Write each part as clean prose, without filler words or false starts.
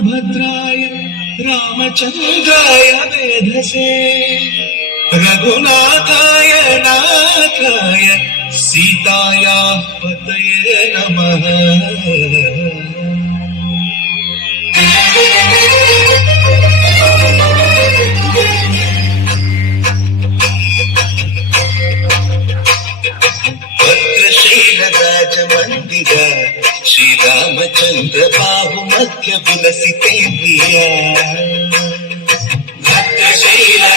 रामभद्राय रामचन्द्राय वेधसे रघुनाथाय नाथाय सीतायाः पतये नमः। भद्रशैलराजमन्दिर श्रीरामचन्द्र बाहुमध्य विलसितेन्द्रिय भद्रशैलराजमन्दिर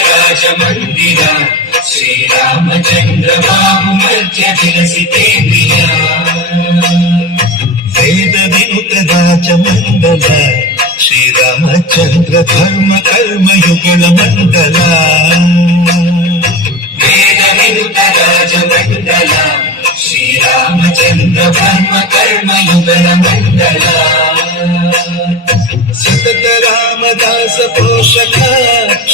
श्रीरामचन्द्र बाहुमध्य विलसितेन्द्रिय वेद विनुत राजमण्डल श्रीरामचन्द्र धर्म कर्म युगल मण्डल वेद विनुत राजमण्डल श्रीरामचन्द्र धर्म कर्म युगल मण्डल सतत रामदास पोषक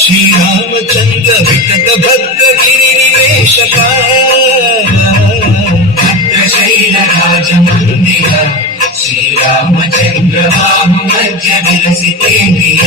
श्रीरामचन्द्र वितत भद्र गिरिनिवेशक भद्रशैलराजमन्दिर श्रीरामचन्द्र बाहुमध्य विलसितेन्द्रिय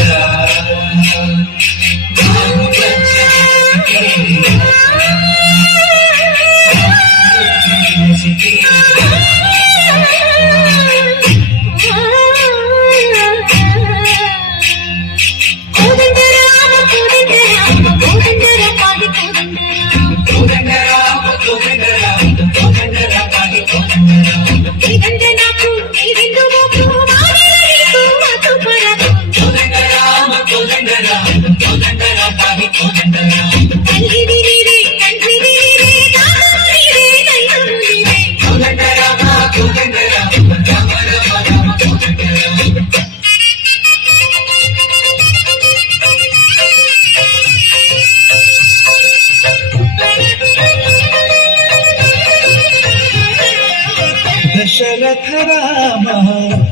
दशरथ राम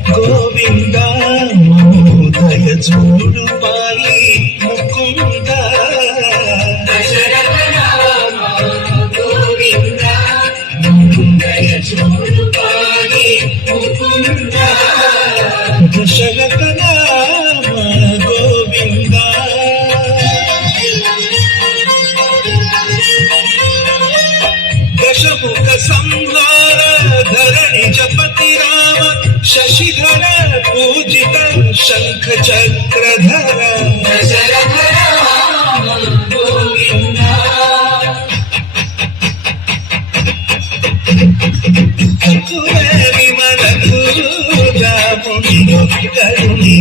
गोविंद मोदय जोडु पाली मुकुंद दशरथ राम गोविंद मोदय जोडु पाली मुकुंद दशरथ राम गोविंद दशमुख संहार धरणि जपति राम शशिधर पूजित शंख चक्रधर दशरथ राम गोविंद विमल करुणी